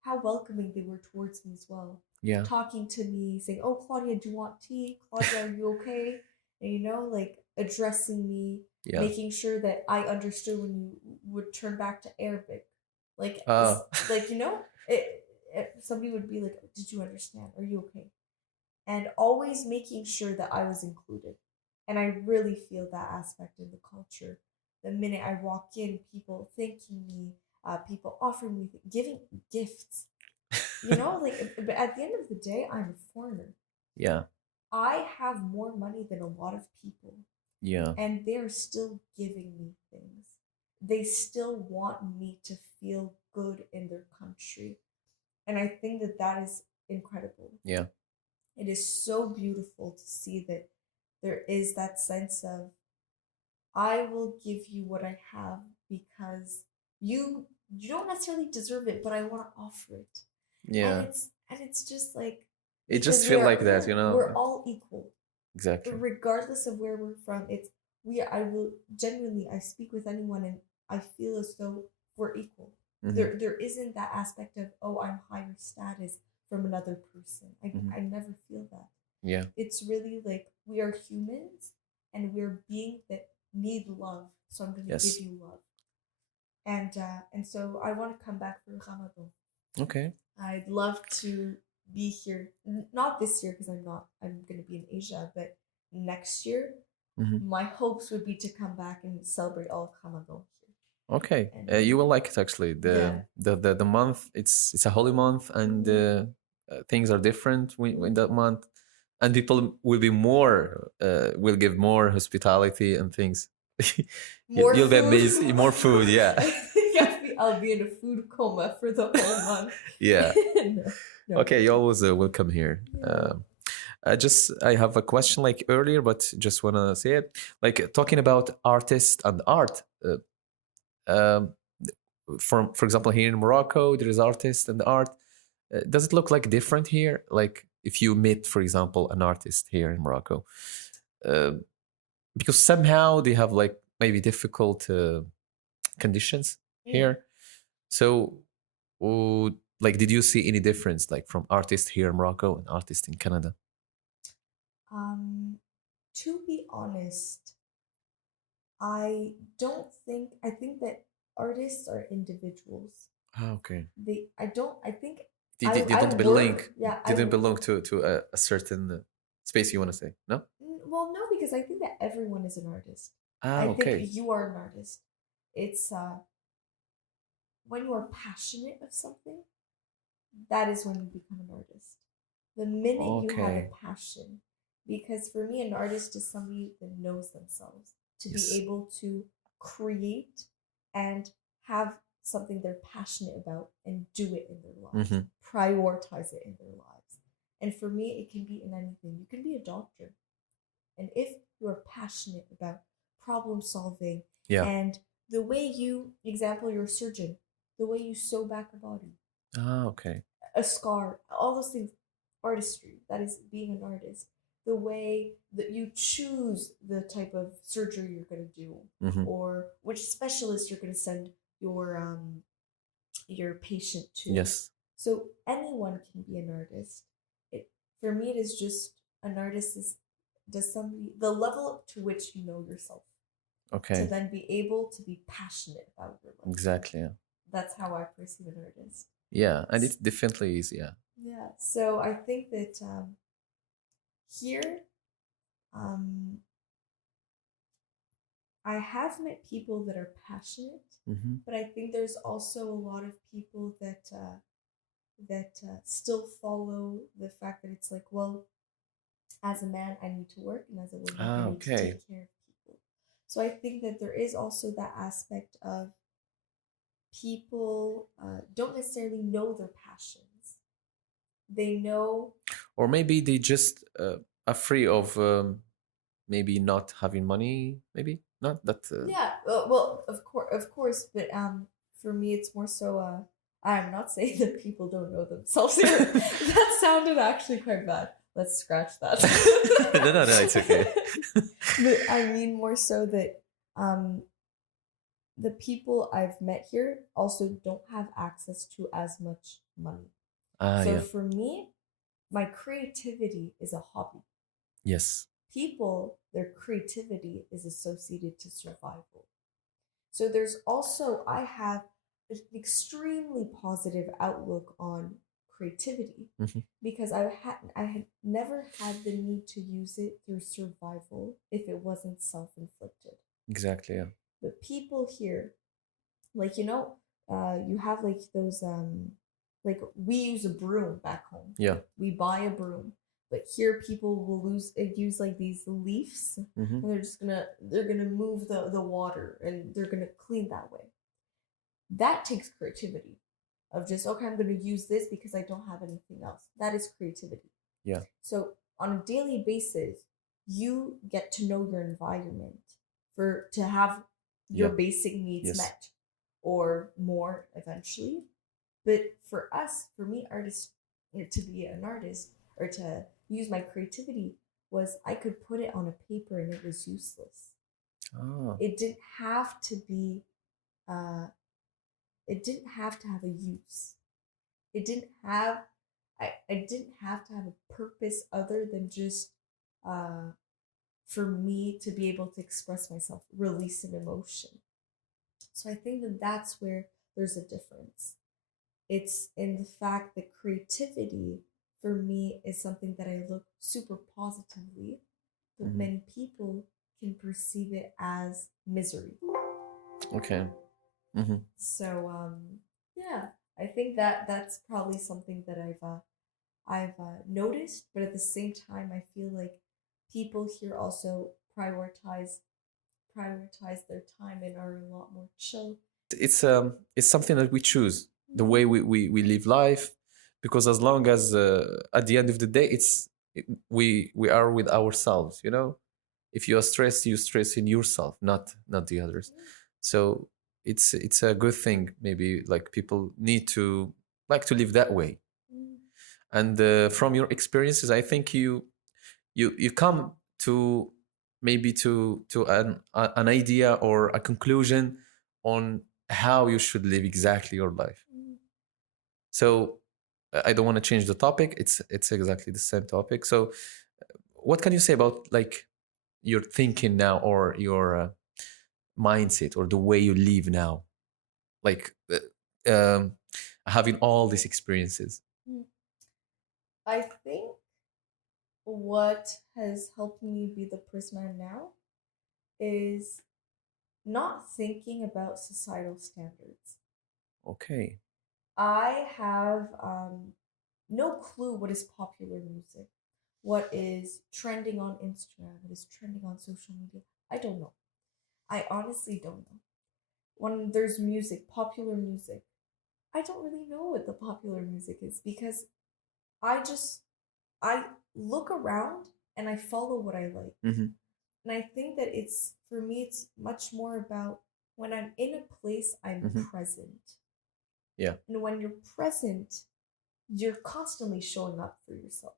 how welcoming they were towards me as well. Yeah. Talking to me, saying, "Oh, Claudia, do you want tea? Claudia, are you okay?" And like addressing me, Yeah. making sure that I understood when you would turn back to Arabic, like like somebody would be like, "Did you understand? Are you okay?" And always making sure that I was included. And I really feel that aspect in the culture. The minute I walk in, people thanking me, people offering me, giving gifts. But at the end of the day, I'm a foreigner. Yeah. I have more money than a lot of people. Yeah. And they're still giving me things. They still want me to feel good in their country. And I think that that is incredible. Yeah. It is so beautiful to see that there is that sense of, I will give you what I have because you don't necessarily deserve it, but I want to offer it. Yeah. And it's just like, It just because feel like that, we're all equal, Exactly. regardless of where we're from. I will genuinely, I speak with anyone and I feel as though we're equal. There isn't that aspect of, oh, I'm higher status from another person. I never feel that. Yeah. It's really like we are humans and we're beings that need love. So I'm gonna give you love. And so I want to come back for Ramadan. Okay. I'd love to be here, not this year because I'm going to be in Asia, but next year, my hopes would be to come back and celebrate all of Ramadan here. Okay, And you will like it actually. yeah, The month, it's a holy month, and things are different in that month, and people will be more will give more hospitality and things. more You'll be food. amazed. More food, yeah. I think I'll be in a food coma for the whole month. Yeah. No, Okay, you're always welcome here. Yeah. I have a question like earlier, but just wanna say it. Like talking about artists and art. Um, for example, here in Morocco, there is artists and art. Does it look like different here? Like if you meet, for example, an artist here in Morocco, uh, because somehow they have like maybe difficult conditions here. So, like, did you see any difference like from artists here in Morocco and artists in Canada? To be honest, I don't think I think that artists are individuals. Ah, okay. I think They I don't belong. work. Yeah, They don't belong to a certain space. You want to say no? well, no, because I think that everyone is an artist. Ah, I think okay. you are an artist. It's when you are passionate of something, that is when you become an artist. The minute you have a Okay. passion, because for me, an artist is somebody that knows themselves to be Yes. able to create and have something they're passionate about and do it in their lives, prioritize it in their lives. And for me, it can be in anything. You can be a doctor. And if you're passionate about problem solving Yeah. and the way you, example, you're a surgeon, the way you sew back a body, Ah, okay. a scar, all those things, artistry, that is being an artist. The way that you choose the type of surgery you're going to do, or which specialist you're going to send your patient to. Yes. So anyone can be an artist. It For me, it is just an artist is does somebody the level to which you know yourself to Okay. then be able to be passionate about your life. Exactly. Yeah. That's how I perceive an artist. Yeah, and it definitely is. Yeah. Yeah. So I think that here, um, I have met people that are passionate, but I think there's also a lot of people that still follow the fact that it's like, well, as a man, I need to work, and as a woman, I Ah, need to okay. take care of people. So I think that there is also that aspect of people don't necessarily know their passions. They know, Or maybe they just afraid of maybe not having money. Maybe not that. yeah. Well, of course, but for me, it's more so. I'm not saying that people don't know themselves. That sounded actually quite bad. Let's scratch that. No, it's okay. But I mean more so that um the people I've met here also don't have access to as much money. Ah, So yeah. for me, my creativity is a hobby. Yes. People, their creativity is associated to survival. So there's also, I have an extremely positive outlook on creativity because I had never had the need to use it through survival if it wasn't self-inflicted. Exactly. Yeah. But people here, like you have like those like we use a broom back home. Yeah. We buy a broom, but here people will use like these leaves, and they're gonna move the water and they're gonna clean that way. That takes creativity of just, okay, I'm gonna use this because I don't have anything else. That is creativity. Yeah. So on a daily basis, you get to know your environment to have your basic needs met or more eventually. But for us, for me, artists, to be an artist or to use my creativity was I could put it on a paper and it was useless. Oh. It didn't have to be. It didn't have to have a use. It didn't have. I didn't have to have a purpose other than just for me to be able to express myself, release an emotion. So I think that that's where there's a difference. It's in the fact that creativity for me is something that I look super positively, but many people can perceive it as misery. Okay. So yeah, I think that that's probably something that I've noticed, but at the same time, I feel like people here also prioritize their time and are a lot more chill. It's something that we choose, the way we live life, because as long as at the end of the day we are with ourselves, you know. If you are stressed, you stress in yourself, not the others. So it's a good thing. Maybe like people need to like to live that way. And from your experiences, I think you come to maybe to an idea or a conclusion on how you should live exactly your life. So I don't want to change the topic. It's exactly the same topic. So what can you say about like your thinking now, or your mindset, or the way you live now, like having all these experiences? I think what has helped me be the person I'm now is not thinking about societal standards. Okay. I have no clue what is popular music, what is trending on Instagram, what is trending on social media. I don't know. I honestly don't know. When there's music, popular music, I don't really know what the popular music is because I just I look around and I follow what I like. And I think that it's for me it's much more about when I'm in a place I'm present. Yeah. And when you're present, you're constantly showing up for yourself.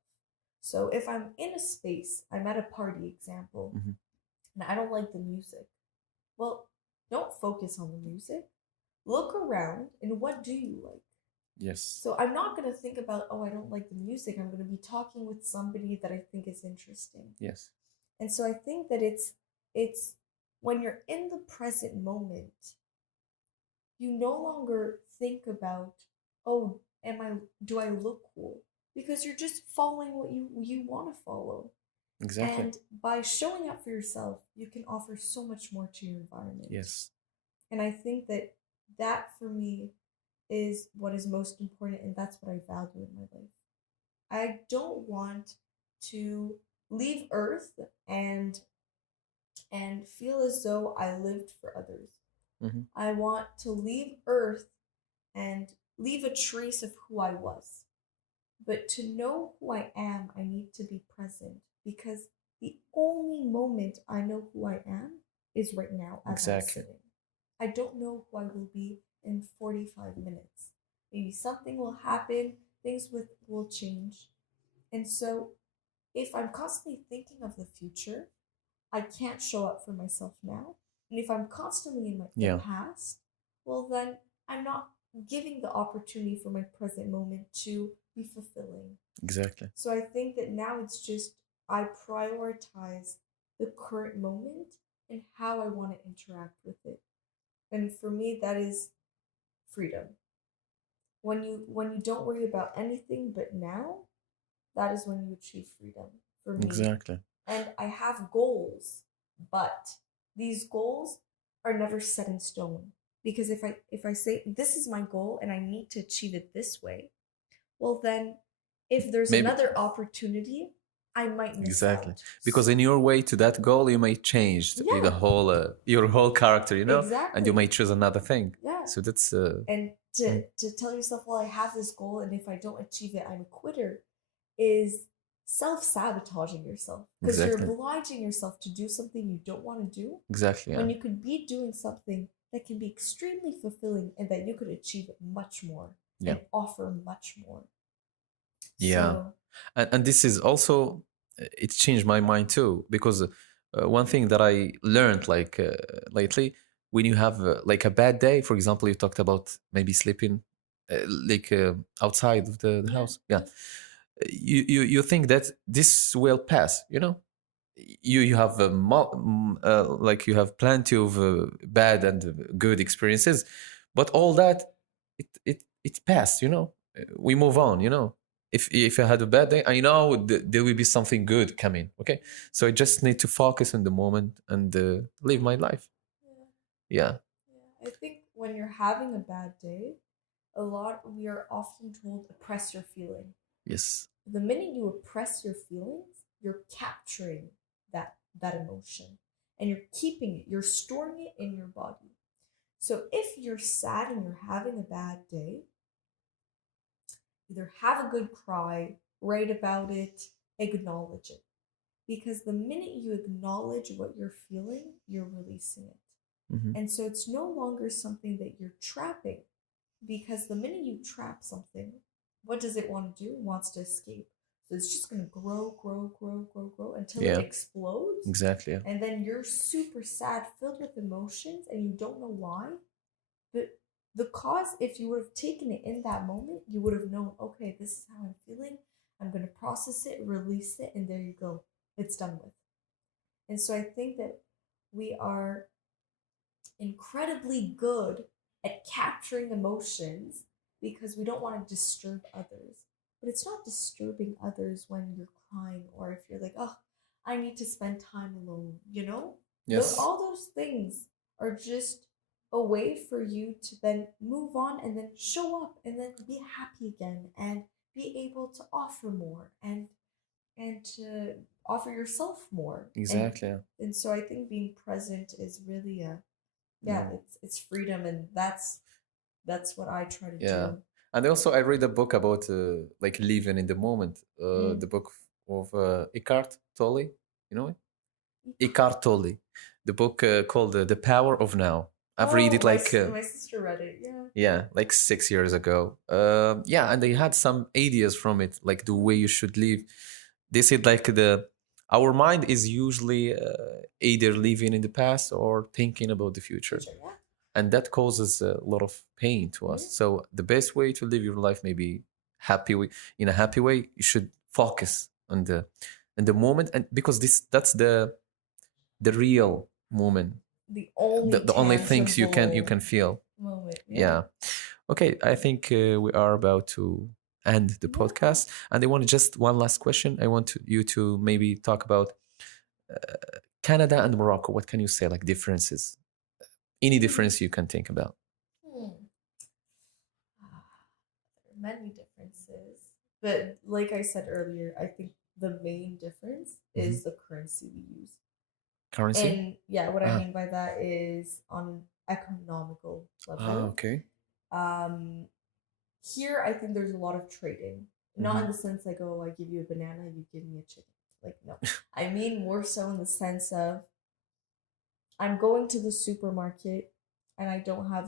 So if I'm in a space, I'm at a party example, and I don't like the music, well, don't focus on the music. Look around and what do you like? Yes. So I'm not going to think about, oh, I don't like the music. I'm going to be talking with somebody that I think is interesting. Yes. And so I think that it's when you're in the present moment, you no longer think about, oh, am I do I look cool? Because you're just following what you want to follow. Exactly. And by showing up for yourself, you can offer so much more to your environment. Yes. And I think that that for me is what is most important, and that's what I value in my life. I don't want to leave Earth and feel as though I lived for others. I want to leave Earth and leave a trace of who I was. But to know who I am, I need to be present because the only moment I know who I am is right now as I'm Exactly. sitting. I don't know who I will be in 45 minutes. Maybe something will happen, will change. And so if I'm constantly thinking of the future, I can't show up for myself now. And if I'm constantly in the past, well, then I'm not giving the opportunity for my present moment to be fulfilling. Exactly. So I think that now it's just I prioritize the current moment and how I want to interact with it. And for me, that is freedom. When you don't worry about anything but now, that is when you achieve freedom for me. Exactly. And I have goals, but these goals are never set in stone. Because if I say this is my goal and I need to achieve it this way, well then if there's Maybe. another opportunity, I might miss Exactly. out. Because in your way to that goal, you may change the whole your whole character, you know, Exactly. and you may choose another thing. Yeah. So that's and to tell yourself, well, I have this goal, and if I don't achieve it, I'm a quitter, is self-sabotaging yourself because you're obliging yourself to do something you don't want to do. Exactly. Yeah. When you could be doing something that can be extremely fulfilling and that you could achieve much more and offer much more. Yeah. So, and this is also it changed my mind too, because one thing that I learned like lately, when you have like a bad day, for example, you talked about maybe sleeping like outside of the house. You think that this will pass, you know. You have like you have plenty of bad and good experiences, but all that it passed, you know. We move on, you know. if I had a bad day, I know there will be something good coming. Okay, so I just need to focus on the moment and live my life. Yeah. Yeah. Yeah. I think when you're having a bad day, we are often told oppress your feeling. Yes. The minute you oppress your feelings, you're capturing that emotion and you're keeping it, you're storing it in your body. So if you're sad and you're having a bad day, either have a good cry, write about it, acknowledge it. Because the minute you acknowledge what you're feeling, you're releasing it. Mm-hmm. And so it's no longer something that you're trapping. Because the minute you trap something, what does it want to do? It wants to escape. So it's just going to grow, grow, grow, grow, grow until it Yeah. explodes. Exactly. Yeah. And then you're super sad, filled with emotions, and you don't know why. But the cause, if you would have taken it in that moment, you would have known, okay, this is how I'm feeling. I'm going to process it, release it, and there you go. It's done with. And so I think that we are incredibly good at capturing emotions because we don't want to disturb others. But it's not disturbing others when you're crying or if you're like, oh, I need to spend time alone, you know? Yes. All those things are just a way for you to then move on and then show up and then be happy again and be able to offer more and to offer yourself more. Exactly. And so I think being present is really a yeah, it's freedom, and that's what I try to Yeah. do. And also, I read a book about like living in the moment. The book of Eckhart Tolle. You know it? Eckhart Tolle. The book called "The Power of Now." I've read Oh, it like my sister read it. Yeah. yeah, like 6 years ago. Yeah, and they had some ideas from it, like the way you should live. They said like the our mind is usually either living in the past or thinking about the future, Future, yeah. and that causes a lot of pain to us. Yeah. So the best way to live your life, maybe happy way, in a happy way, you should focus on the moment, and because that's the real moment, the only things you can feel. moment. Yeah. Yeah. Okay, I think we are about to end the Yeah. podcast, and I want just one last question. I want you to maybe talk about Canada and Morocco. What can you say, like differences? Any difference you can think about? Hmm. There are many differences, but like I said earlier, I think the main difference is the currency we use. Currency? And yeah, what I mean by that is on economical level. Okay. Um, Here, I think there's a lot of trading. Not in the sense like, oh, I give you a banana, you give me a chicken. Like, no. I mean more so in the sense of I'm going to the supermarket and I don't have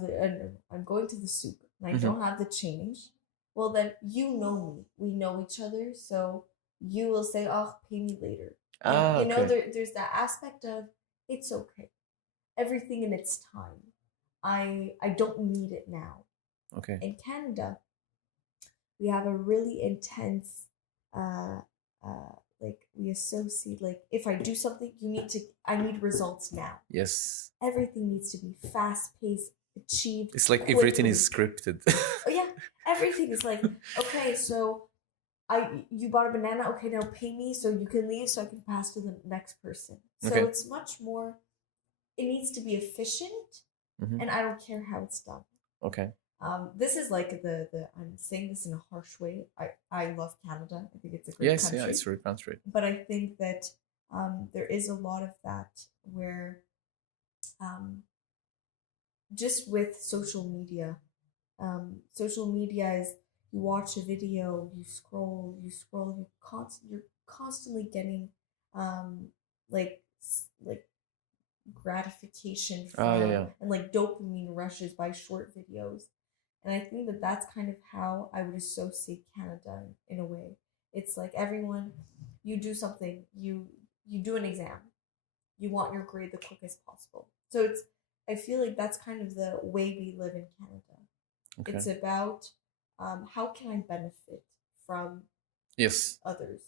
I'm going to the soup and I don't have the change. Well, then you know me. We know each other. So you will say, oh, pay me later. And, there's that aspect of it's okay. Everything in its time. I don't need it now. Okay. In Canada, we have a really intense uh like we associate like if I do something I need results now. Yes. Everything needs to be fast paced, achieved. It's like quickly. everything is scripted. Oh yeah, everything is like okay, so you bought a banana, okay, now pay me so you can leave so I can pass to the next person. So Okay. it's much more it needs to be efficient and I don't care how it's done. Okay. This is like the I'm saying this in a harsh way. I love Canada. I think it's a great country. Yeah, it's a great country. But I think that there is a lot of that where just with social media is you watch a video, you scroll, you're constantly getting um, like like gratification from and like dopamine rushes by short videos. And I think that that's kind of how I would associate Canada in a way. It's like everyone, you do something, you do an exam, you want your grade the quickest possible. So I feel like that's kind of the way we live in Canada. Okay. It's about how can I benefit from others.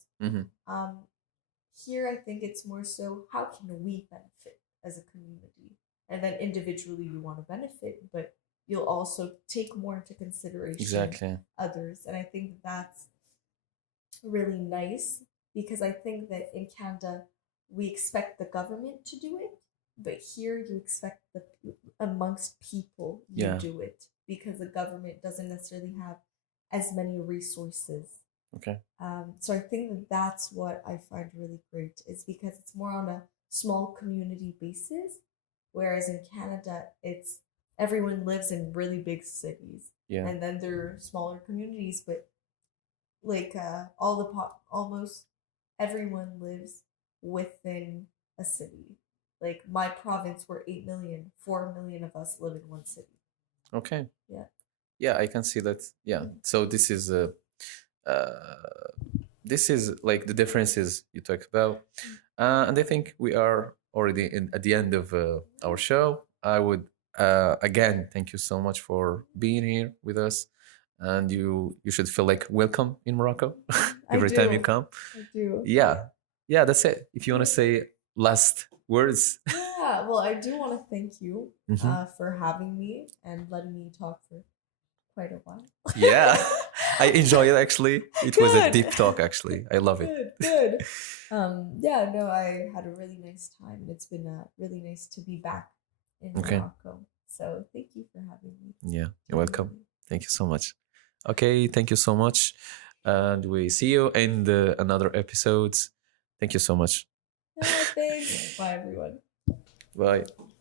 Here, I think it's more so how can we benefit as a community, and then individually you want to benefit, but you'll also take more into consideration others, and I think really nice, because I think that in Canada we expect the government to do it, but here you expect the amongst people you Yeah. do it, because the government doesn't necessarily have as many resources. Okay. So I think that that's what I find really great, is because it's more on a small community basis, whereas in Canada it's everyone lives in really big cities, Yeah. and then there are smaller communities, but like all the almost everyone lives within a city. Like my province, we're 8 million, 4 million of us live in one city. Okay. Yeah. Yeah, I can see that. Yeah. So this is like the differences you talked about, and I think we are already at the end of our show. I would again thank you so much for being here with us, and you should feel like welcome in Morocco I every time you do. come. I do. Yeah, yeah, that's it. If you want to say last words. Yeah. Well, I do want to thank you Mhm. for having me and letting me talk for quite a while. Yeah, I enjoy it actually. It was a Good. deep talk actually. I love it. Good. Good. Yeah. No, I had a really nice time, and it's been really nice to be back in Okay. Morocco. So thank you for having me. Yeah, you're welcome. Genuinely. Thank you so much. Okay, thank you so much. And we see you in the another episodes. Thank you so much. Yeah, thanks. Bye, everyone. Bye.